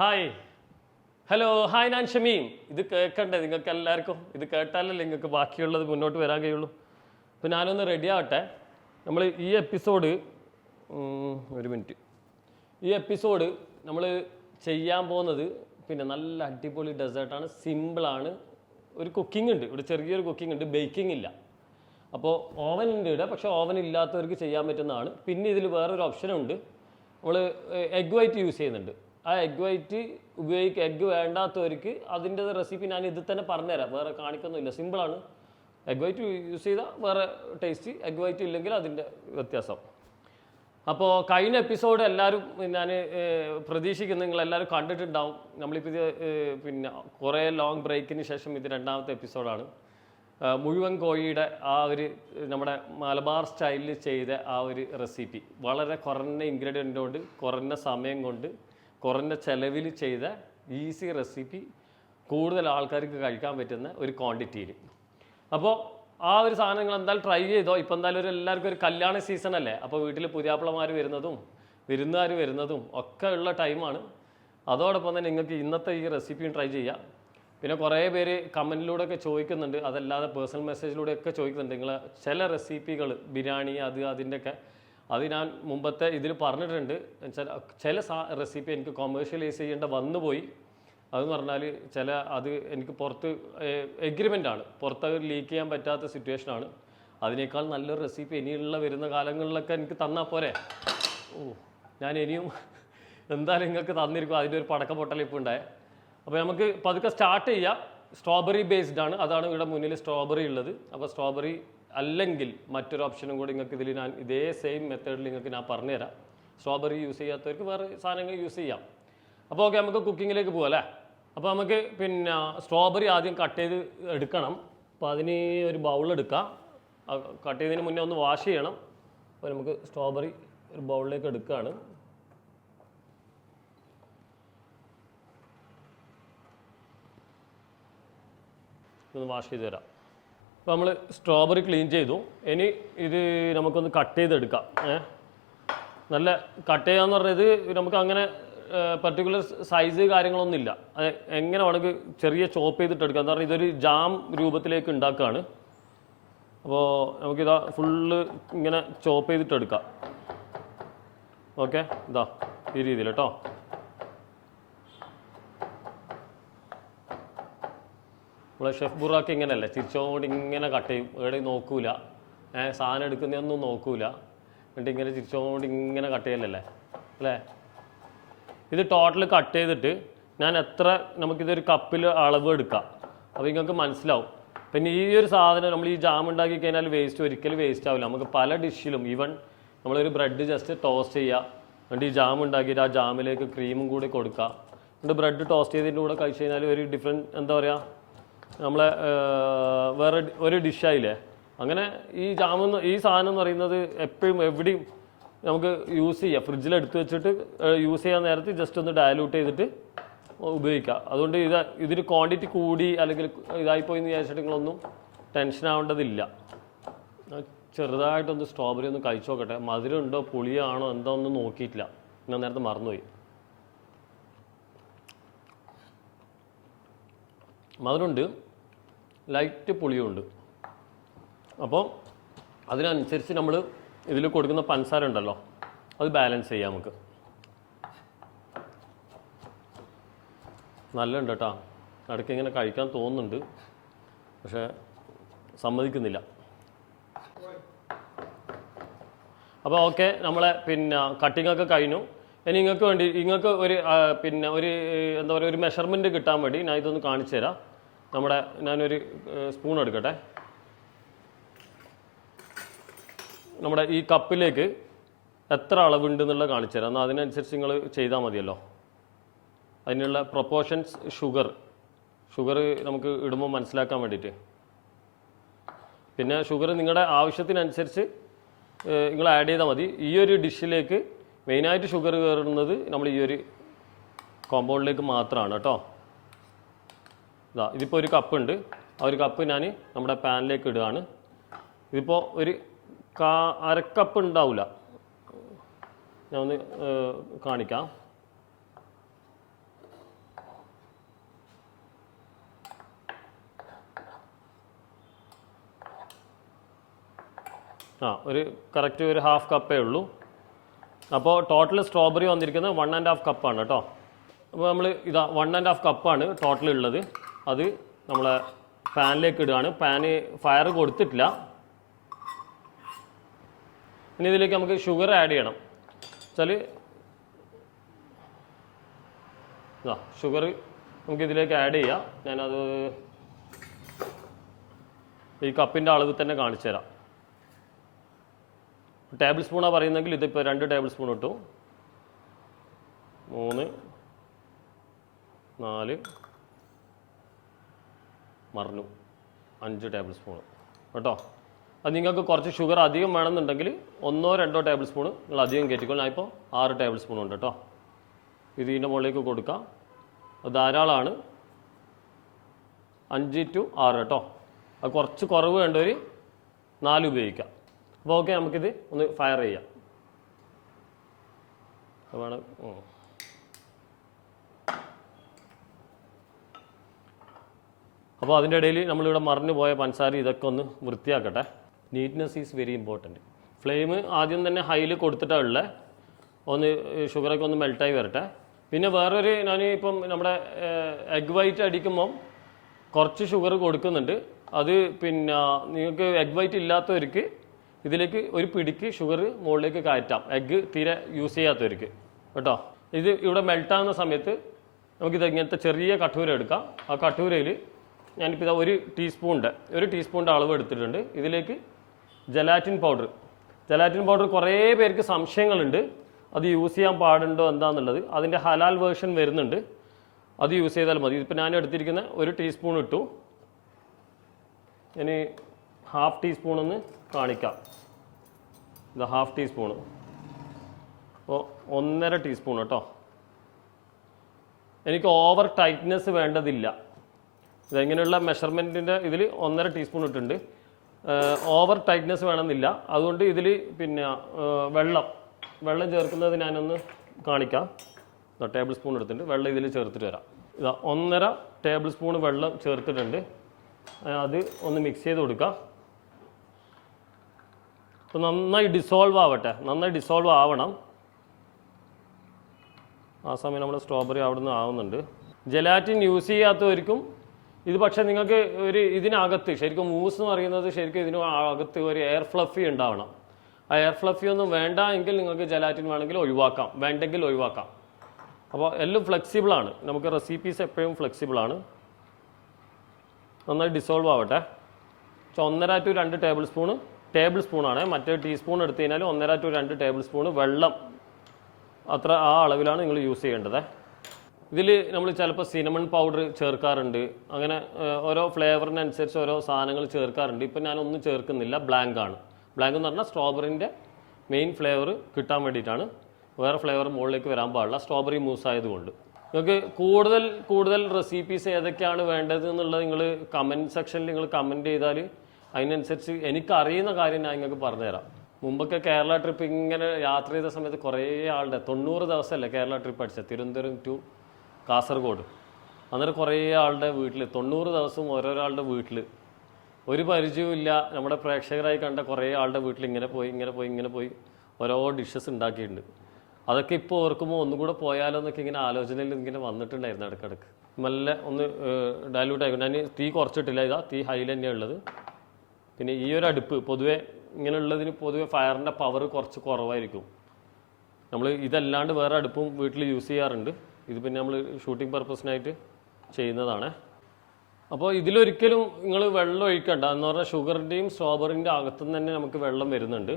Hi hello hi ഞാൻ ഷമീം. ഇത് കേൾക്കണ്ടേ നിങ്ങൾക്ക് എല്ലാവർക്കും? ഇത് കേട്ടാലല്ലേ നിങ്ങൾക്ക് ബാക്കിയുള്ളത് മുന്നോട്ട് വരാൻ കഴിയുള്ളൂ. അപ്പോൾ ഞാനൊന്ന് റെഡി ആവട്ടെ. നമ്മൾ ഈ എപ്പിസോഡ് ഒരു മിനിറ്റ് ഈ എപ്പിസോഡ് നമ്മൾ ചെയ്യാൻ പോകുന്നത് പിന്നെ നല്ല അടിപൊളി ഡെസേർട്ടാണ്. സിമ്പിളാണ്. ഒരു കുക്കിംഗ് ഉണ്ട് ഇവിടെ, ചെറിയൊരു കുക്കിംഗ് ഉണ്ട്, ബേക്കിംഗ് ഇല്ല. അപ്പോൾ ഓവൻ ഉണ്ട് ഇവിടെ, പക്ഷേ ഓവൻ ഇല്ലാത്തവർക്ക് ചെയ്യാൻ പറ്റുന്നതാണ്. പിന്നെ ഇതിൽ വേറൊരു ഓപ്ഷനുണ്ട്. നമ്മൾ എഗ് വൈറ്റ് യൂസ് ചെയ്യുന്നുണ്ട്. ആ എഗ് വൈറ്റ് എഗ്ഗ് വേണ്ടാത്തവർക്ക് അതിൻ്റെ റെസിപ്പി ഞാൻ ഇതിൽ തന്നെ പറഞ്ഞുതരാം. വേറെ കാണിക്കൊന്നുമില്ല, സിമ്പിളാണ്. എഗ് വൈറ്റ് യൂസ് ചെയ്താൽ വേറെ ടേസ്റ്റ്, എഗ് വൈറ്റ് ഇല്ലെങ്കിൽ അതിൻ്റെ വ്യത്യാസം. അപ്പോൾ കഴിഞ്ഞ എപ്പിസോഡ് എല്ലാവരും ഞാൻ പ്രതീക്ഷിക്കുന്നു നിങ്ങളെല്ലാവരും കണ്ടിട്ടുണ്ടാവും. നമ്മളിപ്പോൾ ഇത് പിന്നെ കുറേ ലോങ് ബ്രേക്കിന് ശേഷം ഇത് രണ്ടാമത്തെ എപ്പിസോഡാണ്. മുഴുവൻ കോഴിയുടെ ആ ഒരു നമ്മുടെ മലബാർ സ്റ്റൈലിൽ ചെയ്ത ആ ഒരു റെസിപ്പി, വളരെ കുറഞ്ഞ ഇൻഗ്രീഡിയൻ്റ് കൊണ്ട് കുറഞ്ഞ സമയം കൊണ്ട് കുറഞ്ഞ ചിലവിൽ ചെയ്ത ഈസി റെസിപ്പി, കൂടുതൽ ആൾക്കാർക്ക് കഴിക്കാൻ പറ്റുന്ന ഒരു ക്വാണ്ടിറ്റിയിൽ. അപ്പോൾ ആ ഒരു സാധനങ്ങൾ എന്തായാലും ട്രൈ ചെയ്തോ. ഇപ്പം എന്തായാലും എല്ലാവർക്കും ഒരു കല്യാണ സീസൺ അല്ലേ. അപ്പോൾ വീട്ടിൽ പുതിയാപ്പിളമാർ വരുന്നതും വിരുന്നുകാർ വരുന്നതും ഒക്കെ ഉള്ള ടൈമാണ്. അതോടൊപ്പം തന്നെ നിങ്ങൾക്ക് ഇന്നത്തെ ഈ റെസിപ്പിയും ട്രൈ ചെയ്യാം. പിന്നെ കുറേ പേര് കമൻറ്റിലൂടെ ഒക്കെ ചോദിക്കുന്നുണ്ട്, അതല്ലാതെ പേഴ്സണൽ മെസ്സേജിലൂടെയൊക്കെ ചോദിക്കുന്നുണ്ട് നിങ്ങൾ ചില റെസിപ്പികൾ, ബിരിയാണി അതിൻ്റെയൊക്കെ. അത് ഞാൻ മുമ്പത്തെ ഇതിൽ പറഞ്ഞിട്ടുണ്ട്. ചില റെസിപ്പി എനിക്ക് കൊമേഴ്ഷ്യലൈസ് ചെയ്യേണ്ട വന്നുപോയി. അതെന്ന് പറഞ്ഞാൽ അത് എനിക്ക് പുറത്ത് എഗ്രിമെൻ്റാണ്, പുറത്ത് ലീക്ക് ചെയ്യാൻ പറ്റാത്ത സിറ്റുവേഷനാണ്. അതിനേക്കാൾ നല്ലൊരു റെസിപ്പി ഇനിയുള്ള വരുന്ന കാലങ്ങളിലൊക്കെ എനിക്ക് തന്നാൽ പോരെ. ഞാൻ ഇനിയും എന്തായാലും നിങ്ങൾക്ക് തന്നിരിക്കും. അതിൻ്റെ ഒരു പടക്ക പൊട്ടലിപ്പോൾ ഉണ്ടായേ. അപ്പോൾ നമുക്ക് പതുക്കെ സ്റ്റാർട്ട് ചെയ്യാം. സ്ട്രോബെറി ബേസ്ഡ് ആണ്, അതാണ് ഇവിടെ മുന്നിൽ സ്ട്രോബെറി ഉള്ളത്. അപ്പോൾ സ്ട്രോബെറി അല്ലെങ്കിൽ മറ്റൊരു ഓപ്ഷനും കൂടി നിങ്ങൾക്ക് ഇതിൽ ഞാൻ ഇതേ സെയിം മെത്തേഡിൽ നിങ്ങൾക്ക് ഞാൻ പറഞ്ഞുതരാം. സ്ട്രോബെറി യൂസ് ചെയ്യാത്തവർക്ക് വേറെ സാധനങ്ങൾ യൂസ് ചെയ്യാം. അപ്പോൾ ഓക്കെ, നമുക്ക് കുക്കിങ്ങിലേക്ക് പോകാം അല്ലേ. അപ്പോൾ നമുക്ക് പിന്നെ സ്ട്രോബെറി ആദ്യം കട്ട് ചെയ്ത് എടുക്കണം. അപ്പോൾ അതിന് ഒരു ബൗളെടുക്കാം. കട്ട് ചെയ്തതിന് മുന്നേ ഒന്ന് വാഷ് ചെയ്യണം. അപ്പോൾ നമുക്ക് സ്ട്രോബെറി ഒരു ബൗളിലേക്ക് എടുക്കുകയാണ്. ഒന്ന് വാഷ് ചെയ്ത് തരാം. അപ്പോൾ നമ്മൾ സ്ട്രോബെറി ക്ലീൻ ചെയ്തു. ഇനി ഇത് നമുക്കൊന്ന് കട്ട് ചെയ്തെടുക്കാം. നല്ല കട്ട് ചെയ്യാന്ന് പറഞ്ഞത് നമുക്ക് അങ്ങനെ പർട്ടിക്കുലർ സൈസ് കാര്യങ്ങളൊന്നുമില്ല. അത് എങ്ങനെ വേണമെങ്കിൽ ചെറിയ ചോപ്പ് ചെയ്തിട്ട് എടുക്കാം. എന്ന് പറഞ്ഞാൽ ഇതൊരു ജാം രൂപത്തിലേക്ക് ഉണ്ടാക്കുകയാണ്. അപ്പോൾ നമുക്കിതാ ഫുള്ള് ഇങ്ങനെ ചോപ്പ് ചെയ്തിട്ട് എടുക്കാം. ഓക്കെ, ഇതാ ഈ രീതിയിൽ കേട്ടോ. നമ്മളെ ഷെഫ് ബുറാക്ക് ഇങ്ങനെയല്ലേ, ചിരിച്ചോണ്ട് ഇങ്ങനെ കട്ട് ചെയ്യും. എവിടെയും നോക്കൂല, സാധനം എടുക്കുന്നതൊന്നും നോക്കൂല. എന്നിട്ട് ഇങ്ങനെ ചിരിച്ചോണ്ട് ഇങ്ങനെ കട്ട് ചെയ്യലല്ലേ അല്ലേ. ഇത് ടോട്ടൽ കട്ട് ചെയ്തിട്ട് ഞാൻ നമുക്കിതൊരു കപ്പിൽ അളവ് എടുക്കാം. അപ്പോൾ നിങ്ങൾക്ക് മനസ്സിലാവും. പിന്നെ ഈ ഒരു സാധനം നമ്മൾ ഈ ജാം ഉണ്ടാക്കി കഴിഞ്ഞാൽ ഒരിക്കലും വേസ്റ്റ് ആവില്ല. നമുക്ക് പല ഡിഷിലും ഈവൻ നമ്മളൊരു ബ്രെഡ് ജസ്റ്റ് ടോസ്റ്റ് ചെയ്യുക, എന്നിട്ട് ഈ ജാം ഉണ്ടാക്കിയിട്ട് ആ ജാമിലേക്ക് ക്രീമും കൂടി കൊടുക്കുക. എന്നിട്ട് ബ്രെഡ് ടോസ്റ്റ് ചെയ്തതിൻ്റെ കൂടെ കഴിച്ച് കഴിഞ്ഞാൽ ഒരു ഡിഫറെൻറ്റ് എന്താ പറയുക, നമ്മളെ വേറെ ഒരു ഡിഷായില്ലേ. അങ്ങനെ ഈ സാധനം എന്ന് പറയുന്നത് എപ്പോഴും എവിടെയും നമുക്ക് യൂസ് ചെയ്യാം. ഫ്രിഡ്ജിലെടുത്ത് വെച്ചിട്ട് യൂസ് ചെയ്യാൻ നേരത്ത് ജസ്റ്റ് ഒന്ന് ഡയലൂട്ട് ചെയ്തിട്ട് ഉപയോഗിക്കാം. അതുകൊണ്ട് ഇതിന് ക്വാണ്ടിറ്റി കൂടി അല്ലെങ്കിൽ ഇതായിപ്പോയി എന്ന് വിചാരിച്ചിട്ട് നിങ്ങളൊന്നും ടെൻഷൻ ആവേണ്ടതില്ല. ചെറുതായിട്ടൊന്ന് സ്ട്രോബെറി ഒന്ന് കഴിച്ചു നോക്കട്ടെ. മധുരം ഉണ്ടോ പുളിയാണോ എന്തോ ഒന്നും നോക്കിയിട്ടില്ല, ഞാൻ നേരത്തെ മറന്നുപോയി. മധുരമുണ്ട്, ലൈറ്റ് പുളിയുണ്ട്. അപ്പോൾ അതിനനുസരിച്ച് നമ്മൾ ഇതിൽ കൊടുക്കുന്ന പഞ്ചസാര ഉണ്ടല്ലോ, അത് ബാലൻസ് ചെയ്യാം നമുക്ക്. നല്ലുണ്ട് കേട്ടോ. ഇടയ്ക്ക് ഇങ്ങനെ കഴിക്കാൻ തോന്നുന്നുണ്ട്, പക്ഷേ സമ്മതിക്കുന്നില്ല. അപ്പോൾ ഓക്കെ, നമ്മളെ പിന്നെ കട്ടിങ്ങൊക്കെ കഴിഞ്ഞു. ഇനി നിങ്ങൾക്ക് ഒരു എന്താ പറയുക, ഒരു മെഷർമെൻറ്റ് കിട്ടാൻ വേണ്ടി ഞാൻ ഇതൊന്ന് കാണിച്ചു തരാം. ഞാനൊരു സ്പൂൺ എടുക്കട്ടെ. നമ്മുടെ ഈ കപ്പിലേക്ക് എത്ര അളവുണ്ട് എന്നുള്ളത് കാണിച്ചു തരാം. എന്നാൽ അതിനനുസരിച്ച് നിങ്ങൾ ചെയ്താൽ മതിയല്ലോ. അതിനുള്ള പ്രൊപ്പോർഷൻസ് ഷുഗർ നമുക്ക് ഇടുമ്പോൾ മനസ്സിലാക്കാൻ വേണ്ടിയിട്ട്. പിന്നെ ഷുഗർ നിങ്ങളുടെ ആവശ്യത്തിനനുസരിച്ച് നിങ്ങൾ ആഡ് ചെയ്താൽ മതി. ഈ ഒരു ഡിഷിലേക്ക് മെയിനായിട്ട് ഷുഗർ കയറുന്നത് നമ്മൾ ഈ ഒരു കോമ്പൗണ്ടിലേക്ക് മാത്രമാണ് കേട്ടോ. ഇതിപ്പോൾ ഒരു കപ്പുണ്ട്. ആ ഒരു കപ്പ് ഞാൻ നമ്മുടെ പാനിലേക്ക് ഇടുകയാണ്. ഇതിപ്പോൾ ഒരു അരക്കപ്പ് ഉണ്ടാവില്ല, ഞാൻ ഒന്ന് കാണിക്കാം. ഒരു കറക്റ്റ് ഒരു ഹാഫ് കപ്പേ ഉള്ളൂ. അപ്പോൾ ടോട്ടൽ സ്ട്രോബെറി വന്നിരിക്കുന്നത് 1.5 കപ്പാണ് കേട്ടോ. അപ്പോൾ നമ്മൾ ഇതാ 1.5 കപ്പാണ് ടോട്ടൽ ഉള്ളത്. അത് നമ്മളെ പാനിലേക്ക് ഇടുകയാണ്. പാന് ഫയർ കൊടുത്തിട്ടില്ല. ഇനി ഇതിലേക്ക് നമുക്ക് ഷുഗർ ആഡ് ചെയ്യണം. വെച്ചാൽ ഷുഗർ നമുക്ക് ഇതിലേക്ക് ആഡ് ചെയ്യാം. ഞാനത് ഈ കപ്പിൻ്റെ അളവ് തന്നെ കാണിച്ചു തരാം. ടേബിൾ സ്പൂണാണ് പറയുന്നെങ്കിൽ ഇതിപ്പോൾ 2 ടേബിൾ സ്പൂൺ ഇട്ടു. 3 4 മറന്നു 5 ടേബിൾ സ്പൂൺ കേട്ടോ. അത് നിങ്ങൾക്ക് കുറച്ച് ഷുഗർ അധികം വേണമെന്നുണ്ടെങ്കിൽ 1-2 ടേബിൾ സ്പൂൺ നിങ്ങൾ അധികം കയറ്റിക്കോളൂ. ഞാൻ ഇപ്പോൾ 6 ടേബിൾ സ്പൂൺ ഉണ്ട് കേട്ടോ. ഇത് ഇതിൻ്റെ മുകളിലേക്ക് കൊടുക്കാം. അത് ധാരാളമാണ്. 5 to 6 കേട്ടോ. അത് കുറച്ച് കുറവ് വേണ്ടവർ 4 ഉപയോഗിക്കാം. അപ്പോൾ ഓക്കെ, നമുക്കിത് ഒന്ന് ഫയർ ചെയ്യാം. വേണം. അപ്പോൾ അതിൻ്റെ ഇടയിൽ നമ്മളിവിടെ മറിഞ്ഞു പോയ പഞ്ചസാര ഇതൊക്കെ ഒന്ന് വൃത്തിയാക്കട്ടെ. Neatness is very important. Flame ആദ്യം തന്നെ ഹൈയിൽ കൊടുത്തിട്ടാണ് ഉള്ളത്. ഒന്ന് ഷുഗറൊക്കെ ഒന്ന് മെൽട്ടായി വരട്ടെ. പിന്നെ വേറൊരു ഞാൻ ഇപ്പം നമ്മുടെ എഗ് വൈറ്റ് അടിക്കുമ്പം കുറച്ച് ഷുഗർ കൊടുക്കുന്നുണ്ട്. അത് പിന്നെ നിങ്ങൾക്ക് എഗ് വൈറ്റ് ഇല്ലാത്തവർക്ക് ഇതിലേക്ക് ഒരു പിടിക്ക് ഷുഗർ മുകളിലേക്ക് കയറ്റാം, എഗ്ഗ് തീരെ യൂസ് ചെയ്യാത്തവർക്ക് കേട്ടോ. ഇത് ഇവിടെ മെൽട്ടാകുന്ന സമയത്ത് നമുക്കിത് ഇങ്ങനത്തെ ചെറിയ കട്ടൂര എടുക്കാം. ആ കട്ടൂരയിൽ ഞാനിപ്പോൾ ഇതാ 1 ടീസ്പൂണിൻ്റെ അളവ് എടുത്തിട്ടുണ്ട്. ഇതിലേക്ക് ജലാറ്റിൻ പൗഡർ കുറേ പേർക്ക് സംശയങ്ങളുണ്ട്. അത് യൂസ് ചെയ്യാൻ പാടുണ്ടോ എന്താണെന്നുള്ളത്. അതിൻ്റെ ഹലാൽ വേർഷൻ വരുന്നുണ്ട്, അത് യൂസ് ചെയ്താൽ മതി. ഇതിപ്പോൾ ഞാൻ എടുത്തിരിക്കുന്ന 1 ടീസ്പൂൺ ഇട്ടു. ഇനി ഹാഫ് ടീസ്പൂണൊന്ന് കാണിക്കാം. ഇത് ഹാഫ് ടീസ്പൂണ്. അപ്പോൾ 1.5 ടീസ്പൂൺ കേട്ടോ. എനിക്ക് ഓവർ ടൈറ്റ്നെസ് വേണ്ടതില്ല. ഇതെങ്ങനെയുള്ള മെഷർമെൻറ്റിൻ്റെ ഇതിൽ 1.5 ടീസ്പൂൺ ഇട്ടുണ്ട്. ഓവർ ടൈറ്റ്നെസ് വേണമെന്നില്ല. അതുകൊണ്ട് ഇതിൽ പിന്നെ വെള്ളം ചേർക്കുന്നത് ഞാനൊന്ന് കാണിക്കാം. ടേബിൾ സ്പൂൺ എടുത്തിട്ടുണ്ട്. വെള്ളം ഇതിൽ ചേർത്തിട്ട് വരാം. ഇതാ 1.5 ടേബിൾ സ്പൂൺ വെള്ളം ചേർത്തിട്ടുണ്ട്. അത് ഒന്ന് മിക്സ് ചെയ്ത് കൊടുക്കാം. അപ്പോൾ നന്നായി ഡിസോൾവ് ആവണം. ആ സമയം നമ്മുടെ സ്ട്രോബെറി അവിടെ നിന്ന് ആവുന്നുണ്ട്. ജലാറ്റിൻ യൂസ് ചെയ്യാത്തവർക്കും ഇത് പക്ഷേ നിങ്ങൾക്ക് ഇതിനകത്ത് ശരിക്കും മൂസ് എന്ന് പറയുന്നത് ശരിക്കും ഇതിനകത്ത് ഒരു എയർ ഫ്ലഫി ഉണ്ടാവണം. ആ എയർ ഫ്ലഫി ഒന്നും വേണ്ട എങ്കിൽ നിങ്ങൾക്ക് ജലാറ്റിൻ വേണമെങ്കിൽ ഒഴിവാക്കാം, വേണ്ടെങ്കിൽ ഒഴിവാക്കാം. അപ്പോൾ എല്ലാം ഫ്ലെക്സിബിളാണ്. നമുക്ക് റെസിപ്പീസ് എപ്പോഴും ഫ്ലെക്സിബിളാണ്. നന്നായി ഡിസോൾവ് ആവട്ടെ. 1.5 to 2 ടേബിൾ സ്പൂണാണ്. മറ്റേ ടീസ്പൂൺ എടുത്തു കഴിഞ്ഞാൽ 1.5 to 2 ടേബിൾ സ്പൂൺ വെള്ളം, അത്ര ആ അളവിലാണ് നിങ്ങൾ യൂസ് ചെയ്യേണ്ടത്. ഇതിൽ നമ്മൾ ചിലപ്പോൾ സിനമൺ പൗഡർ ചേർക്കാറുണ്ട്. അങ്ങനെ ഓരോ ഫ്ലേവറിനനുസരിച്ച് ഓരോ സാധനങ്ങൾ ചേർക്കാറുണ്ട്. ഇപ്പം ഞാനൊന്നും ചേർക്കുന്നില്ല. ബ്ലാങ്ക് എന്ന് പറഞ്ഞാൽ സ്ട്രോബെറിൻ്റെ മെയിൻ ഫ്ലേവർ കിട്ടാൻ വേണ്ടിയിട്ടാണ്. വേറെ ഫ്ലേവർ മുകളിലേക്ക് വരാൻ പാടില്ല, സ്ട്രോബെറി മൂസ് ആയതുകൊണ്ട്. നിങ്ങൾക്ക് കൂടുതൽ റെസിപ്പീസ് ഏതൊക്കെയാണ് വേണ്ടത് എന്നുള്ളത് നിങ്ങൾ കമൻറ്റ് സെക്ഷനിൽ നിങ്ങൾ കമൻറ്റ് ചെയ്താൽ അതിനനുസരിച്ച് എനിക്കറിയുന്ന കാര്യം ഞാൻ നിങ്ങൾക്ക് പറഞ്ഞുതരാം. മുമ്പൊക്കെ കേരള ട്രിപ്പ് ഇങ്ങനെ യാത്ര ചെയ്ത സമയത്ത് കുറേ 90 ദിവസമല്ലേ കേരള ട്രിപ്പ് അടിച്ചത്, തിരുവനന്തപുരം ടു കാസർഗോഡ്. അന്നേരം കുറേ ആളുടെ വീട്ടിൽ 90 ദിവസവും ഓരോരാളുടെ വീട്ടിൽ ഒരു പരിചയമില്ല. നമ്മുടെ പ്രേക്ഷകരായി കണ്ട കുറേ ആളുടെ വീട്ടിൽ ഇങ്ങനെ പോയി ഓരോ ഡിഷസ് ഉണ്ടാക്കിയിട്ടുണ്ട്. അതൊക്കെ ഇപ്പോൾ ഓർക്കുമ്പോൾ ഒന്നും കൂടെ പോയാലോ എന്നൊക്കെ ഇങ്ങനെ ആലോചനയിൽ ഇങ്ങനെ വന്നിട്ടുണ്ടായിരുന്നു ഇടയ്ക്കിടയ്ക്ക്. നല്ല ഒന്ന് ഡയലൂട്ട് ആയിക്കോട്ടെ. ഞാൻ തീ കുറച്ചിട്ടില്ല, ഇതാ തീ ഹൈയിൽ തന്നെയാണ് ഉള്ളത്. പിന്നെ ഈ ഒരു അടുപ്പ് പൊതുവേ ഇങ്ങനെയുള്ളതിന് പൊതുവെ ഫയറിൻ്റെ പവർ കുറച്ച് കുറവായിരിക്കും. നമ്മൾ ഇതല്ലാണ്ട് വേറെ അടുപ്പും വീട്ടിൽ യൂസ് ചെയ്യാറുണ്ട്. ഇത് പിന്നെ നമ്മൾ ഷൂട്ടിംഗ് പർപ്പസിനായിട്ട് ചെയ്യുന്നതാണ്. അപ്പോൾ ഇതിലൊരിക്കലും നിങ്ങൾ വെള്ളം ഒഴിക്കണ്ട. എന്ന് പറഞ്ഞാൽ ഷുഗറിൻ്റെയും സ്ട്രോബെറിൻ്റെ അകത്തുനിന്ന് തന്നെ നമുക്ക് വെള്ളം വരുന്നുണ്ട്.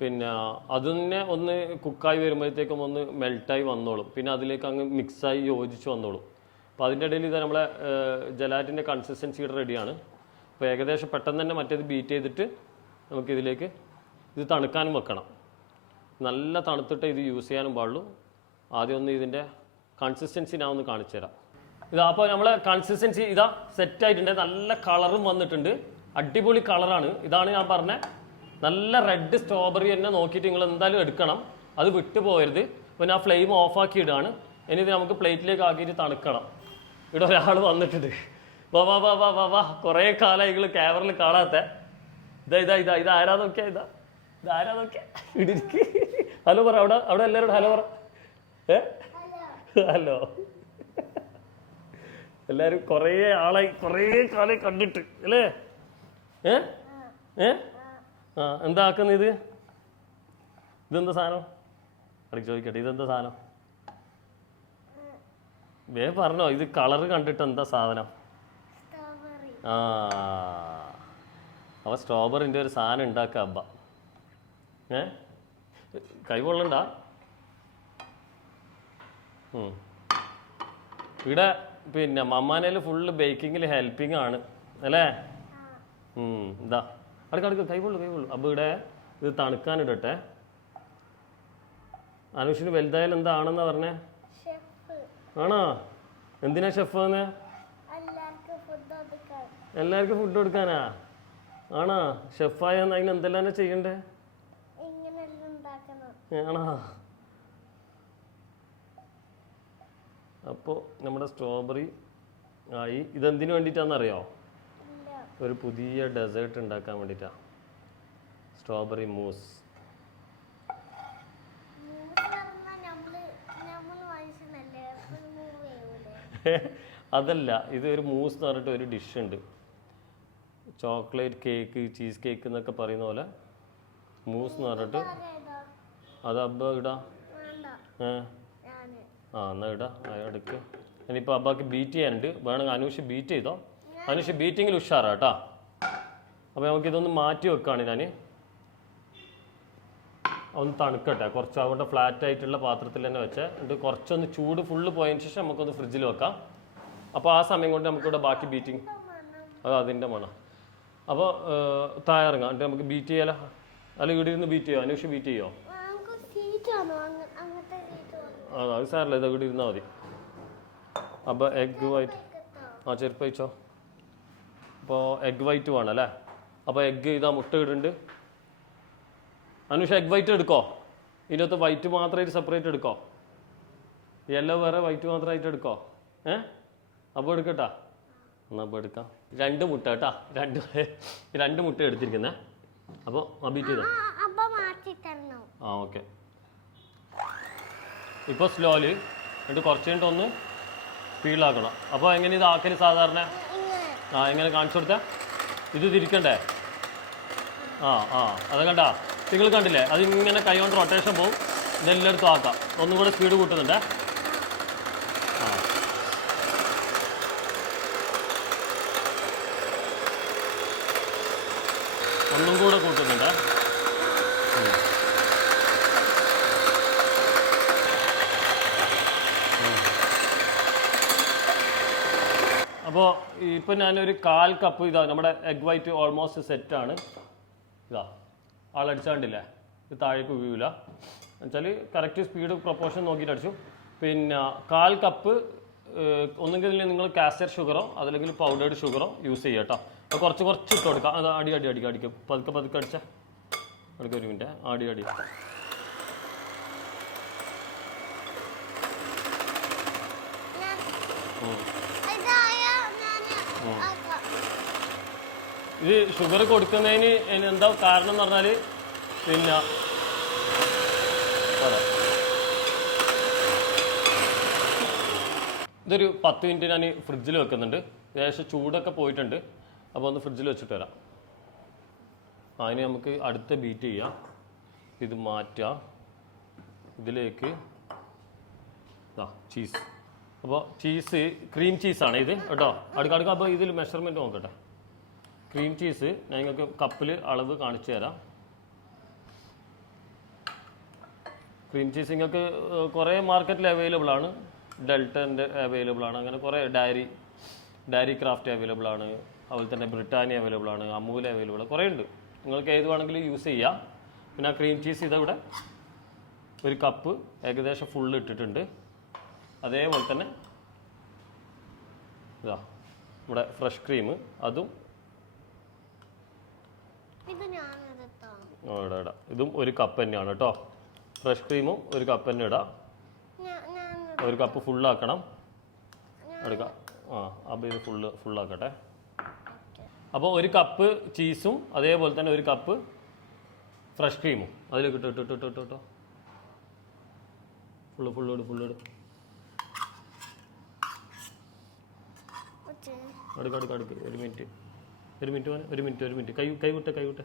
പിന്നെ അതിനെ ഒന്ന് കുക്കായി വരുമ്പോഴത്തേക്കും ഒന്ന് മെൽട്ടായി വന്നോളും. പിന്നെ അതിലേക്ക് അങ്ങ് മിക്സായി യോജിച്ച് വന്നോളും. അപ്പോൾ അതിൻ്റെ ഇടയിൽ ഇത് നമ്മളെ ജലാറ്റിൻ്റെ കൺസിസ്റ്റൻസി റെഡിയാണ്. അപ്പോൾ ഏകദേശം പെട്ടെന്ന് തന്നെ മറ്റേത് ബീറ്റ് ചെയ്തിട്ട് നമുക്കിതിലേക്ക് ഇത് തണുക്കാനും വെക്കണം. നല്ല തണുത്തിട്ട് ഇത് യൂസ് ചെയ്യാനും പാടുള്ളൂ. ആദ്യം ഒന്ന് ഇതിൻ്റെ കൺസിസ്റ്റൻസി ഞാൻ ഒന്ന് കാണിച്ചു തരാം. ഇതാ അപ്പോൾ നമ്മളെ കൺസിസ്റ്റൻസി ഇതാ സെറ്റായിട്ടുണ്ട്. നല്ല കളറും വന്നിട്ടുണ്ട്. അടിപൊളി കളറാണ്. ഇതാണ് ഞാൻ പറഞ്ഞ നല്ല റെഡ് സ്ട്രോബെറി തന്നെ നോക്കിയിട്ട് നിങ്ങൾ എന്തായാലും എടുക്കണം. അത് വിട്ടു പോകരുത്. അപ്പോൾ ഞാൻ ഫ്ലെയിം ഓഫാക്കി ഇടുകയാണ്. ഇനി ഇത് നമുക്ക് പ്ലേറ്റിലേക്ക് ആക്കിയിട്ട് തണുക്കണം. ഇവിടെ ഒരാൾ വന്നിട്ടുണ്ട്. വാ കുറേ കാലമായി നിങ്ങൾ ക്യാമറയിൽ കാണാത്ത ഇതാരാ നോക്കിയാ ഇതാരാ നോക്കിയാ ഇടിരിക്ക്. ഹലോ പറ, അവിടെ എല്ലാവരോടും ഹലോ പറ. ഹലോ. എല്ലാരും കുറേ കാലം കണ്ടിട്ട് അല്ലേ? എന്താ ആക്കുന്ന ഇതെന്താ സാധനം? അടക്ക് ചോദിക്കട്ടെ, ഇതെന്താ സാധനം? പറഞ്ഞോ, ഇത് കളറ് കണ്ടിട്ട് എന്താ സാധനം? അപ്പൊ സ്ട്രോബെറിന്റെ ഒരു സാധനം ഉണ്ടാക്ക അബ്ബ. കൈകൊള്ളണ്ട. ഇവിടെ പിന്നെ മമ്മാനേല് ഫുള്ള് ബേക്കിങ്ങിൽ ഹെൽപ്പിംഗ് ആണ് അല്ലേ? ഇതാ അടുക്ക കൈകൊള്ളു. അപ്പൊ ഇവിടെ ഇത് തണുക്കാനിടട്ടെ. അനുഷിന് വലുതായാലും എന്താണെന്നാ പറഞ്ഞേ? ആണോ? എന്തിനാ ഷെഫ് വന്നേ? എല്ലാവർക്കും ഫുഡ് കൊടുക്കാനാ? ആണോ? ഷെഫായ അതിന് എന്തെല്ലാം ചെയ്യണ്ടേ? ആണോ? അപ്പോൾ നമ്മുടെ സ്ട്രോബെറി ആയി. ഇതെന്തിനു വേണ്ടിയിട്ടാണെന്നറിയോ? ഒരു പുതിയ ഡെസേർട്ട് ഉണ്ടാക്കാൻ വേണ്ടിയിട്ടാ. സ്ട്രോബെറി മൂസ്. അതല്ല, ഇത് ഒരു മൂസ് എന്ന് പറഞ്ഞിട്ട് ഒരു ഡിഷ് ഉണ്ട്. ചോക്ലേറ്റ് കേക്ക്, ചീസ് കേക്ക് എന്നൊക്കെ പറയുന്ന പോലെ മൂസ് എന്ന് പറഞ്ഞിട്ട്. അത് അബ്ബ ഇടാ. എന്നാ ഇടാ എടുക്ക്. ഇനിയിപ്പോൾ അബ്ബാക്ക് ബീറ്റ് ചെയ്യാനുണ്ട്. വേണമെങ്കിൽ അനുഷ് ബീറ്റ് ചെയ്തോ. അനുഷ് ബീറ്റിങ്ങിൽ ഉഷാറാ കേട്ടോ. അപ്പോൾ നമുക്കിതൊന്ന് മാറ്റി വെക്കുകയാണ്. ഞാൻ ഒന്ന് തണുക്കട്ടെ. കുറച്ച് അവിടെ ഫ്ലാറ്റ് ആയിട്ടുള്ള പാത്രത്തിൽ തന്നെ വെച്ച് എന്നിട്ട് കുറച്ചൊന്ന് ചൂട് ഫുള്ള് പോയതിന് ശേഷം നമുക്കൊന്ന് ഫ്രിഡ്ജിൽ വെക്കാം. അപ്പോൾ ആ സമയം കൊണ്ട് നമുക്കിവിടെ ബാക്കി ബീറ്റിങ് അതിൻ്റെ മണം. അപ്പോൾ തയ്യാറങ്ങാം. എന്നിട്ട് നമുക്ക് ബീറ്റ് ചെയ്യാലോ. അല്ല ഇവിടെ ഇരുന്ന് ബീറ്റ് ചെയ്യോ? അനുഷ് ബീറ്റ് ചെയ്യോ? അത് സാരല്ല, ഇത് ഇവിടെ ഇരുന്നാൽ മതി. അപ്പോൾ എഗ് വൈറ്റ് ചെരുപ്പ് വെച്ചോ. അപ്പോൾ എഗ് വൈറ്റ് വേണം അല്ലേ? അപ്പോൾ എഗ് ഇതാ മുട്ട ഇടുന്നുണ്ട്. അനുഷ എഗ് വൈറ്റ് എടുക്കോ? ഇതിനകത്ത് വൈറ്റ് മാത്രമായിട്ട് സെപ്പറേറ്റ് എടുക്കോ? യെല്ലോ വേറെ വൈറ്റ് മാത്രമായിട്ട് എടുക്കോ? അപ്പോൾ എടുക്കട്ടാ. എന്നാൽ അപ്പോൾ എടുക്കാം. 2 മുട്ട കേട്ടാ. 2 മുട്ട എടുത്തിരിക്കുന്നേ. അപ്പോൾ ബീറ്റ് ചെയ്തോ. ഓക്കെ. ഇപ്പോൾ സ്ലോലി എന്നിട്ട് കുറച്ച് കഴിഞ്ഞിട്ട് ഒന്ന് സ്പീഡിലാക്കണം. അപ്പോൾ എങ്ങനെ ഇത് ആക്കല് സാധാരണ? എങ്ങനെ കാണിച്ചു കൊടുത്താൽ ഇത് തിരിക്കണ്ടേ? അത് കണ്ടാ? നിങ്ങൾ കണ്ടില്ലേ? അതിങ്ങനെ കൈ കൊണ്ട് റൊട്ടേഷൻ പോവും. ഇതെല്ലായിടത്തും ആക്കാം. ഒന്നും കൂടെ സ്പീഡ് കൂട്ടുന്നുണ്ടേ. ഒന്നും കൂടെ കൂട്ടുന്നുണ്ടേ. അപ്പോൾ ഇപ്പം ഞാനൊരു 1/4 കപ്പ് ഇതാ നമ്മുടെ എഗ് വൈറ്റ് ഓൾമോസ്റ്റ് സെറ്റാണ്. ഇതാ ആളടിച്ചാണ്ടില്ലേ? ഇത് താഴേക്ക് വീഴില്ല എന്നുവെച്ചാൽ കറക്റ്റ് സ്പീഡ് പ്രൊപ്പോർഷൻ നോക്കിയിട്ട് അടിച്ചു. പിന്നെ 1/4 കപ്പ് ഒന്നുകിൽ നിങ്ങൾ കാസ്റ്റർ ഷുഗറോ അതല്ലെങ്കിൽ പൗഡേർഡ് ഷുഗറോ യൂസ് ചെയ്യുക കേട്ടോ. അപ്പോൾ കുറച്ച് ഇട്ട് കൊടുക്കാം. അത് അടിക്കും. പതുക്കെ അടിച്ചാൽ അടുക്ക. ഒരു മിനിറ്റ്. അടി ഇത് ഷുഗർ കൊടുക്കുന്നതിന് എന്താ കാരണം എന്ന് പറഞ്ഞാൽ പിന്നെ ഇതൊരു 10 മിനിറ്റ് ഞാൻ ഫ്രിഡ്ജിൽ വെക്കുന്നുണ്ട്. ഏകദേശം ചൂടൊക്കെ പോയിട്ടുണ്ട്. അപ്പോൾ ഒന്ന് ഫ്രിഡ്ജിൽ വെച്ചിട്ട് വരാം. അതിന് നമുക്ക് അടുത്ത ബീറ്റ് ചെയ്യാം. ഇത് മാറ്റാം. ഇതിലേക്ക് ചീസ്. അപ്പോൾ ചീസ് ക്രീം ചീസാണ് ഇത് കേട്ടോ. അടുക്ക. അപ്പോൾ ഇതിൽ മെഷർമെൻറ്റ് നോക്കട്ടെ. ക്രീം ചീസ് ഞാൻ നിങ്ങൾക്ക് കപ്പിൽ അളവ് കാണിച്ചു തരാം. ക്രീം ചീസ് നിങ്ങൾക്ക് കുറേ മാർക്കറ്റിൽ അവൈലബിൾ ആണ്. ഡെൽറ്റൻ്റെ അവൈലബിൾ ആണ്. അങ്ങനെ കുറേ ഡയറി ക്രാഫ്റ്റ് അവൈലബിൾ ആണ്. അതുപോലെ തന്നെ ബ്രിട്ടാനിയ അവൈലബിൾ ആണ്. അമൂൽ അവൈലബിൾ കുറേ ഉണ്ട്. നിങ്ങൾക്ക് ഏത് വേണമെങ്കിലും യൂസ് ചെയ്യാം. പിന്നെ ആ ക്രീം ചീസ് ഇതവിടെ ഒരു കപ്പ് ഏകദേശം ഫുള്ള് ഇട്ടിട്ടുണ്ട്. അതേപോലെ തന്നെ ഇതാ ഇവിടെ ഫ്രഷ് ക്രീം അതും ഇടാം. ഇതും ഒരു കപ്പ് തന്നെയാണ് കേട്ടോ. ഫ്രഷ് ക്രീമും ഒരു കപ്പ് തന്നെ ഇടാം. ഒരു കപ്പ് ഫുള്ളാക്കണം. എടുക്കാം. അപ്പോൾ ഇത് ഫുള്ളാക്കട്ടെ. അപ്പോൾ ഒരു കപ്പ് ചീസും അതേപോലെ തന്നെ ഒരു കപ്പ് ഫ്രഷ് ക്രീമും അതിലേക്ക് ഇട്ടോ ഫുള്ളിട് അടുക്ക് ഒരു മിനിറ്റ് കൈ വിട്ടെ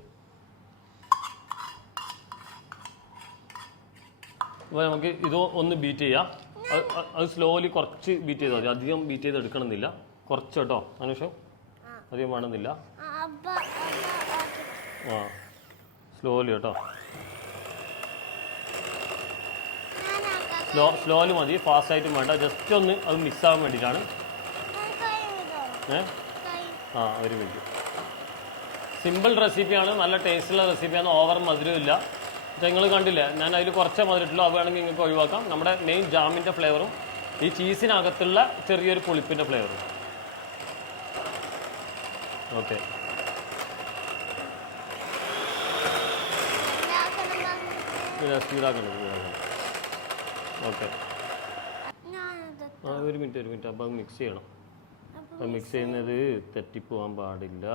അപ്പോൾ നമുക്ക് ഇത് ഒന്ന് ബീറ്റ് ചെയ്യാം. അത് സ്ലോലി കുറച്ച് ബീറ്റ് ചെയ്താൽ മതി, അധികം ബീറ്റ് ചെയ്ത് എടുക്കണമെന്നില്ല. കുറച്ച് കേട്ടോ അനുഷം, അധികം വേണമെന്നില്ല. ആ സ്ലോലി കേട്ടോ, സ്ലോലി മതി, ഫാസ്റ്റായിട്ടും വേണ്ട. ജസ്റ്റ് ഒന്ന് അത് മിക്സ് ആവാൻ വേണ്ടിയിട്ടാണ്. ഒരു മിനിറ്റ്. സിമ്പിൾ റെസിപ്പിയാണ്, നല്ല ടേസ്റ്റുള്ള റെസിപ്പിയാണ്, ഓവർ മധുരമില്ല. പക്ഷേ നിങ്ങൾ കണ്ടില്ലേ, ഞാൻ അതിൽ കുറച്ചേ മധുരമുള്ളൂ. അത് വേണമെങ്കിൽ നിങ്ങൾക്ക് ഒഴിവാക്കാം. നമ്മുടെ മെയിൻ ജാമിൻ്റെ ഫ്ലേവറും ഈ ചീസിനകത്തുള്ള ചെറിയൊരു പുളിപ്പിൻ്റെ ഫ്ലേവറും. Okay, okay. ഒരു മിനിറ്റ്. അപ്പോൾ മിക്സ് ചെയ്യണം. മിക്സ് ചെയ്യുന്നത് തെറ്റിപ്പോവാൻ പാടില്ല,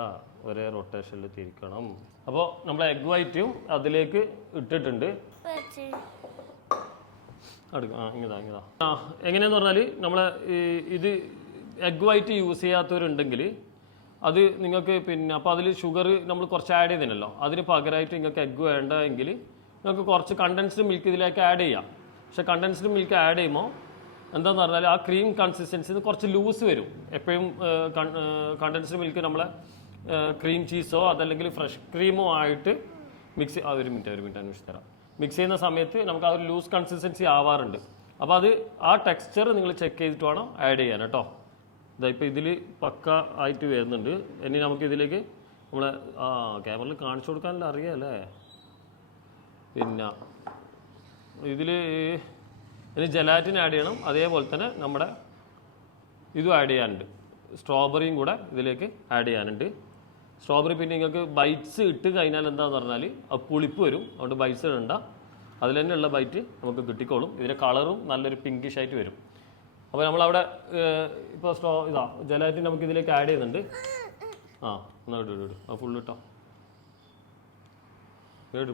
ഒരേ റൊട്ടേഷനിൽ തിരിക്കണം. അപ്പോൾ നമ്മൾ എഗ് വൈറ്റും അതിലേക്ക് ഇട്ടിട്ടുണ്ട്. എങ്ങനെയാന്ന് പറഞ്ഞാൽ നമ്മളെ ഇത് എഗ് വൈറ്റ് യൂസ് ചെയ്യാത്തവരുണ്ടെങ്കിൽ അത് നിങ്ങൾക്ക് പിന്നെ അപ്പോൾ അതിൽ ഷുഗർ നമ്മൾ കുറച്ച് ആഡ് ചെയ്തില്ലല്ലോ, അതിന് പകരമായിട്ട് നിങ്ങൾക്ക് എഗ്ഗ് വേണ്ട എങ്കിൽ നിങ്ങൾക്ക് കുറച്ച് കണ്ടൻസ്ഡ് മിൽക്ക് ഇതിലേക്ക് ആഡ് ചെയ്യാം. പക്ഷേ കണ്ടൻസ്ഡ് മിൽക്ക് ആഡ് ചെയ്യുമ്പോൾ എന്താണെന്ന് പറഞ്ഞാൽ ആ ക്രീം കൺസിസ്റ്റൻസി കുറച്ച് ലൂസ് വരും. എപ്പോഴും കണ്ടൻസ്ഡ് മിൽക്ക് നമ്മളെ ക്രീം ചീസോ അതല്ലെങ്കിൽ ഫ്രഷ് ക്രീമോ ആയിട്ട് മിക്സ് ഒരു മിനിറ്റ് അന്വേഷിച്ച് തരാം. മിക്സ് ചെയ്യുന്ന സമയത്ത് നമുക്ക് ആ ഒരു ലൂസ് കൺസിസ്റ്റൻസി ആവാറുണ്ട്. അപ്പോൾ അത് ആ ടെക്സ്ചർ നിങ്ങൾ ചെക്ക് ചെയ്തിട്ട് വേണം ആഡ് ചെയ്യാൻ കേട്ടോ. ഇതായിപ്പോൾ ഇതിൽ പക്ക ആയിട്ട് വരുന്നുണ്ട്. ഇനി നമുക്ക് ഇതിലേക്ക് നമ്മളെ ക്യാമറയിൽ കാണിച്ചു കൊടുക്കാനല്ല അറിയാമല്ലേ. പിന്നെ ഇതിൽ ഇനി ജലാറ്റിൻ ആഡ് ചെയ്യണം. അതേപോലെ തന്നെ നമ്മുടെ ഇതും ആഡ് ചെയ്യാനുണ്ട്, സ്ട്രോബെറിയും കൂടെ ഇതിലേക്ക് ആഡ് ചെയ്യാനുണ്ട്. സ്ട്രോബെറി പിന്നെ നിങ്ങൾക്ക് ബൈറ്റ്സ് ഇട്ട് കഴിഞ്ഞാൽ എന്താണെന്ന് പറഞ്ഞാൽ അത് പുളിപ്പ് വരും, അതുകൊണ്ട് ബൈറ്റ്സ് ഇടണ്ട. അതിൽ തന്നെ ഉള്ള ബൈറ്റ് നമുക്ക് കിട്ടിക്കോളും. ഇതിൻ്റെ കളറും നല്ലൊരു പിങ്കിഷ് ആയിട്ട് വരും. അപ്പോൾ നമ്മളവിടെ ഇപ്പോൾ ജലാറ്റിൻ നമുക്ക് ഇതിലേക്ക് ആഡ് ചെയ്യുന്നുണ്ട്. എന്നാ വിട് ആ ഫുള്ള് ഇട്ടോ, വീട്.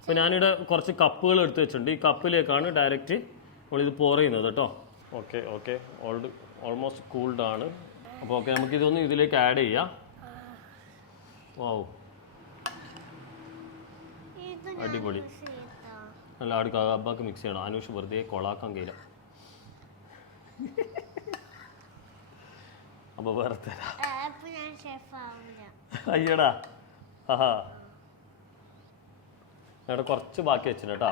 അപ്പോൾ ഞാനിവിടെ കുറച്ച് കപ്പുകൾ എടുത്ത് വെച്ചിട്ടുണ്ട്. ഈ കപ്പിലേക്കാണ് ഡയറക്റ്റ് നമ്മളിത് പോർ ചെയ്യുന്നത് കേട്ടോ. ഓക്കെ ഓൾമോസ്റ്റ് കൂൾഡ് ആണ്. അപ്പോൾ ഓക്കെ, നമുക്കിതൊന്ന് ഇതിലേക്ക് ആഡ് ചെയ്യാം. അടിപൊളി, നല്ല അബ്ബാക്ക് മിക്സ് ചെയ്യണം. അനൂഷ് വെറുതെ കൊളാക്കാൻ കഴിയില്ല. അപ്പോൾ വേറെ തരാം. അയ്യടാ, ഇവിടെ കുറച്ച് ബാക്കി വെച്ചിട്ട് കേട്ടോ.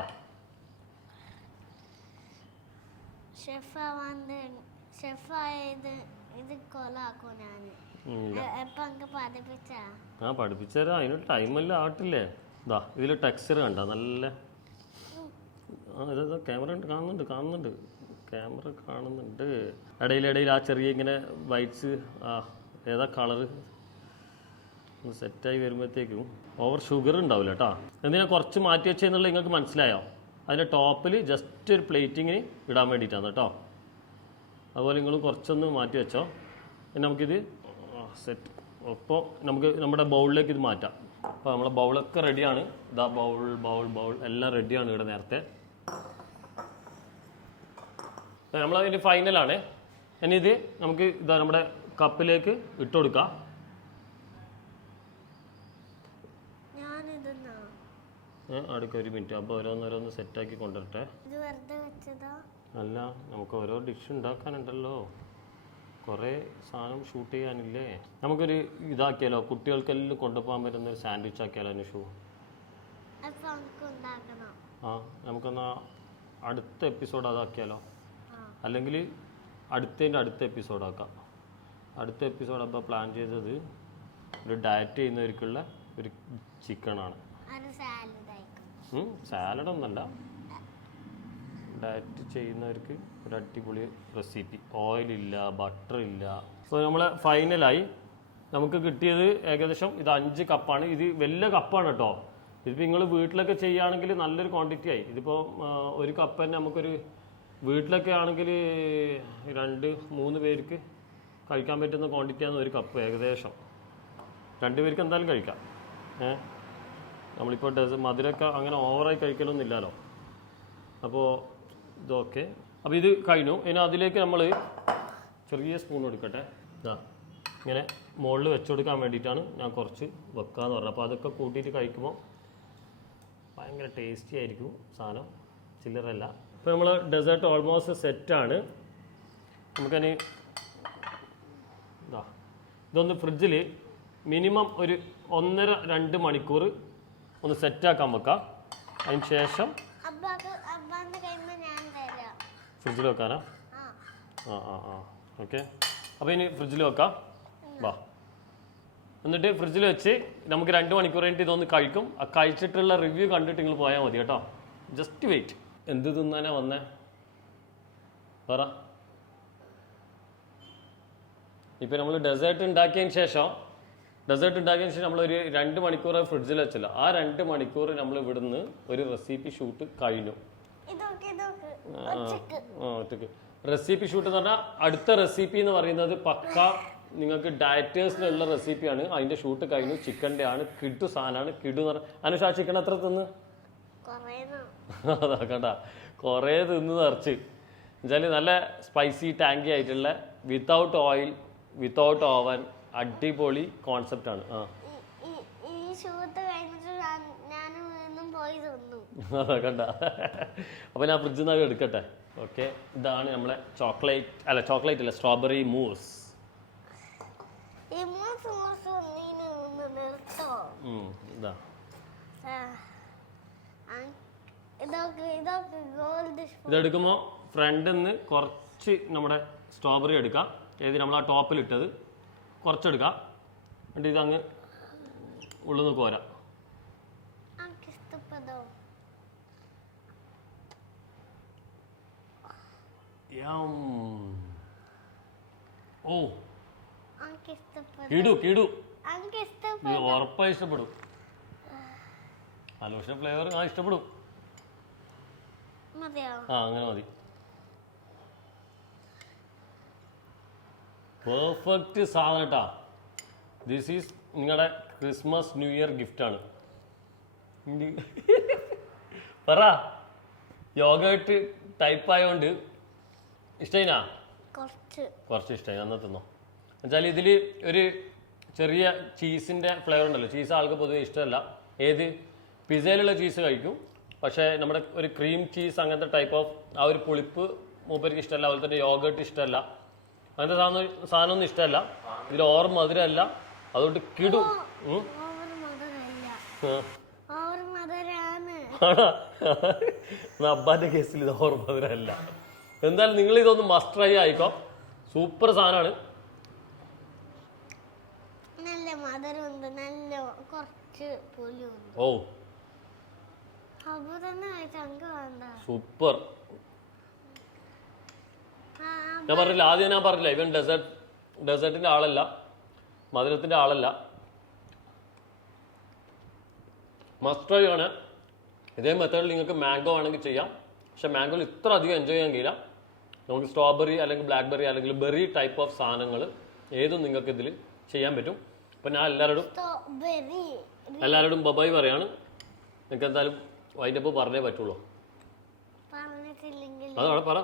പഠിപ്പിച്ചുതരാം, അതിനൊരു ടൈമെല്ലാം ആട്ടില്ലേ. ഇതാ ഇതിൽ ടെക്സ്ചർ കണ്ട നല്ല ഇതാ ക്യാമറ കാണുന്നുണ്ട് ഇടയിൽ ആ ചെറിയ ഇങ്ങനെ വൈറ്റ്സ് ഏതാ കളറ് സെറ്റായി വരുമ്പോഴത്തേക്കും ഓവർ ഷുഗർ ഉണ്ടാവില്ല കേട്ടോ. എന്തിനാ കുറച്ച് മാറ്റി വെച്ചെന്നുള്ളത് നിങ്ങൾക്ക് മനസ്സിലായോ? അതിൻ്റെ ടോപ്പിൽ ജസ്റ്റ് ഒരു പ്ലേറ്റിങ്ങിന് ഇടാൻ വേണ്ടിയിട്ടാണ് കേട്ടോ. അതുപോലെ നിങ്ങൾ കുറച്ചൊന്ന് മാറ്റി വെച്ചോ. പിന്നെ നമുക്കിത് സെറ്റ്. അപ്പോൾ നമുക്ക് നമ്മുടെ ബൗളിലേക്ക് ഇത് മാറ്റാം. അപ്പോൾ നമ്മളെ ബൗളൊക്കെ റെഡിയാണ്. ഇതാ ബൗൾ എല്ലാം റെഡിയാണ് ഇവിടെ നേരത്തെ. നമ്മളതിൻ്റെ ഫൈനലാണ്. ഇനി ഇത് നമുക്ക് ഇതാ നമ്മുടെ കപ്പിലേക്ക് ഇട്ട് കൊടുക്കാം. അടുക്ക ഒരു മിനിറ്റ്. അപ്പോൾ ഓരോന്നോരോന്ന് സെറ്റാക്കി കൊണ്ടുവരട്ടെ. അല്ല, നമുക്ക് ഓരോ ഡിഷ് ഉണ്ടാക്കാനുണ്ടല്ലോ, കുറേ സാധനം ഷൂട്ട് ചെയ്യാനില്ലേ. നമുക്കൊരു ഇതാക്കിയാലോ, കുട്ടികൾക്കെല്ലാം കൊണ്ടുപോകാൻ പറ്റുന്ന ഒരു സാൻഡ്വിച്ച് ആക്കിയാലോ അനുഷു? നമുക്കെന്നാ അടുത്ത എപ്പിസോഡ് അതാക്കിയാലോ, അല്ലെങ്കിൽ അടുത്ത എപ്പിസോഡ് ആക്കാം. അടുത്ത എപ്പിസോഡ് അപ്പോൾ പ്ലാൻ ചെയ്തത് ഒരു ഡയറ്റ് ചെയ്യുന്നവർക്കുള്ള ഒരു ചിക്കനാണ്. സാലഡൊന്നല്ല, ഡയറ്റ് ചെയ്യുന്നവർക്ക് ഒരു അടിപൊളി റെസിപ്പി. ഓയിലില്ല, ബട്ടറില്ല. അപ്പോൾ നമ്മൾ ഫൈനലായി നമുക്ക് കിട്ടിയത് ഏകദേശം ഇത് 5 കപ്പാണ്. ഇത് വലിയ കപ്പാണ് കേട്ടോ. ഇതിപ്പോൾ നിങ്ങൾ വീട്ടിലൊക്കെ ചെയ്യുകയാണെങ്കിൽ നല്ലൊരു ക്വാണ്ടിറ്റി ആയി. ഇതിപ്പോൾ ഒരു കപ്പ് തന്നെ നമുക്കൊരു വീട്ടിലൊക്കെ ആണെങ്കിൽ 2-3 പേർക്ക് കഴിക്കാൻ പറ്റുന്ന ക്വാണ്ടിറ്റിയാണ് ഒരു കപ്പ് ഏകദേശം. 2 പേർക്ക് എന്തായാലും കഴിക്കാം. നമ്മളിപ്പോൾ മധുരമൊക്കെ അങ്ങനെ ഓവറായി കഴിക്കണമെന്നില്ലല്ലോ. അപ്പോൾ ഇതൊക്കെ. അപ്പോൾ ഇത് കഴിഞ്ഞു. ഇനി അതിലേക്ക് നമ്മൾ ചെറിയ സ്പൂൺ എടുക്കട്ടെ. ഇങ്ങനെ മുകളിൽ വെച്ച് കൊടുക്കാൻ വേണ്ടിയിട്ടാണ് ഞാൻ കുറച്ച് വെക്കാന്ന് പറഞ്ഞത്. അപ്പോൾ അതൊക്കെ കൂട്ടിയിട്ട് കഴിക്കുമ്പോൾ ഭയങ്കര ടേസ്റ്റി ആയിരിക്കും സാധനം, ചില്ലറല്ല. ഇപ്പോൾ നമ്മൾ ഡെസേർട്ട് ഓൾമോസ്റ്റ് സെറ്റാണ്. നമുക്കതിന് ഇതൊന്ന് ഫ്രിഡ്ജിൽ മിനിമം ഒരു 1.5-2 മണിക്കൂർ ഒന്ന് സെറ്റാക്കാൻ വെക്കാം. അതിന് ശേഷം ഫ്രിഡ്ജിൽ വെക്കാനാ? ഓക്കെ. അപ്പോൾ ഇനി ഫ്രിഡ്ജിൽ വെക്കാം. വാ, എന്നിട്ട് ഫ്രിഡ്ജിൽ വെച്ച് നമുക്ക് 2 മണിക്കൂർ കഴിഞ്ഞിട്ട് ഇതൊന്ന് കഴിക്കും. ആ കഴിച്ചിട്ടുള്ള റിവ്യൂ കണ്ടിട്ട് നിങ്ങൾ പോയാൽ മതി കേട്ടോ. Just wait. എന്ത് തിന്നാനാ വന്നേ പറ. ഇപ്പം നമ്മൾ ഡെസേർട്ട് ഉണ്ടാക്കിയതിന് ശേഷം നമ്മളൊരു 2 മണിക്കൂർ ഫ്രിഡ്ജിൽ വെച്ചല്ലോ. ആ 2 മണിക്കൂർ നമ്മൾ ഇവിടുന്ന് ഒരു റെസിപ്പി ഷൂട്ട് കഴിഞ്ഞു. ഒറ്റക്ക് റെസിപ്പി ഷൂട്ട് എന്ന് പറഞ്ഞാൽ അടുത്ത റെസിപ്പി എന്ന് പറയുന്നത് പക്ക നിങ്ങൾക്ക് ഡയറ്റേഴ്സിനുള്ള റെസിപ്പിയാണ്. അതിന്റെ ഷൂട്ട് കഴിഞ്ഞു. ചിക്കൻ്റെ ആണ്. കിടു സാധനമാണ്. കിടു എന്ന് പറഞ്ഞാൽ അനുഷ ആ ചിക്കൻ എത്ര തിന്ന്? അതാ കണ്ട, കുറേ തിന്ന് നിറച്ച്. എന്നുവെച്ചാൽ നല്ല സ്പൈസി ടാങ്കി ആയിട്ടുള്ള വിത്തൗട്ട് ഓയിൽ വിത്തൗട്ട് ഓവൻ അടിപൊളി കോൺസെപ്റ്റ് ആണ്. അതാ കണ്ട. അപ്പം ഞാൻ ഫ്രിഡ്ജിൽ നിന്ന് എടുക്കട്ടെ. ഓക്കെ, ഇതാണ് നമ്മളെ ചോക്ലേറ്റ് അല്ല സ്ട്രോബെറി മൂസ്. ഇതാ ഇതെടുക്കുമ്പോൾ ഫ്രണ്ടിൽ നിന്ന് കുറച്ച് നമ്മുടെ സ്ട്രോബെറി എടുക്കാം. ഏത് നമ്മൾ ആ ടോപ്പിലിട്ടത് കുറച്ചെടുക്കാം. എന്നിട്ട് ഇതങ്ങ് ഉള്ളിൽ നിന്ന് കോരാം. ഓ കിടു ഉറപ്പായി ഇഷ്ടപ്പെടും. അലോഷ ഫ്ലേവർ ഇഷ്ടപ്പെടും. അങ്ങനെ മതി. പെർഫെക്റ്റ് സാധനം കേട്ടാ. ദിസ് ഈസ് നിങ്ങളുടെ ക്രിസ്മസ് ന്യൂ ഇയർ ഗിഫ്റ്റാണ്. പറ. യോഗട്ട് ടൈപ്പ് ആയതുകൊണ്ട് ഇഷ്ടമായിനാ? കുറച്ച് ഇഷ്ടമായി. അന്ന് തിന്നോ. എന്നുവെച്ചാൽ ഇതിൽ ഒരു ചെറിയ ചീസിൻ്റെ ഫ്ലേവർ ഉണ്ടല്ലോ. ചീസ് ആൾക്ക് പൊതുവെ ഇഷ്ടമല്ല. ഏത് പിസയിലുള്ള ചീസ് കഴിക്കും. പക്ഷേ നമ്മുടെ ഒരു ക്രീം ചീസ് അങ്ങനത്തെ ടൈപ്പ് ഓഫ് ആ ഒരു പുളിപ്പ് മൂപ്പർക്ക് ഇഷ്ടമല്ല. അതുപോലെ തന്നെ യോഗട്ട് ഇഷ്ടമല്ല. അങ്ങനത്തെ സാധനമൊന്നും ഇഷ്ടമല്ല. ഇതിൽ ഓവർ മധുരമല്ല. അതുകൊണ്ട് കിടു. അബ്ബാന്റെ കേസിൽ ഇത് ഓവർ മധുരമല്ല. എന്തായാലും നിങ്ങൾ ഇതൊന്ന് മസ്റ്റ് ട്രൈ ആയിക്കോ. സൂപ്പർ സാധനമാണ്. ഓ സൂപ്പർ. ഞാൻ പറഞ്ഞില്ല ഇവൻ ഡെസേർട്ടിന്റെ ആളല്ല, മധുരത്തിന്റെ ആളല്ല. മസ്റ്റ് ട്രൈ ആണ്. ഇതേ മെത്തേഡിൽ നിങ്ങൾക്ക് മാംഗോ ആണെങ്കിൽ ചെയ്യാം. പക്ഷെ മാംഗോയിൽ ഇത്ര അധികം എൻജോയ് ചെയ്യാൻ കഴിയില്ല. നമുക്ക് സ്ട്രോബെറി അല്ലെങ്കിൽ ബ്ലാക്ക്ബെറി അല്ലെങ്കിൽ ബെറി ടൈപ്പ് ഓഫ് സാധനങ്ങൾ ഏതും നിങ്ങൾക്ക് ഇതിൽ ചെയ്യാൻ പറ്റും. അപ്പം ഞാൻ എല്ലാവരോടും ബബായ് പറയാണ്. നിങ്ങൾക്ക് എന്തായാലും വൈൻഡപ്പ് പറഞ്ഞേ പറ്റുള്ളൂ. അതവിടെ പറ.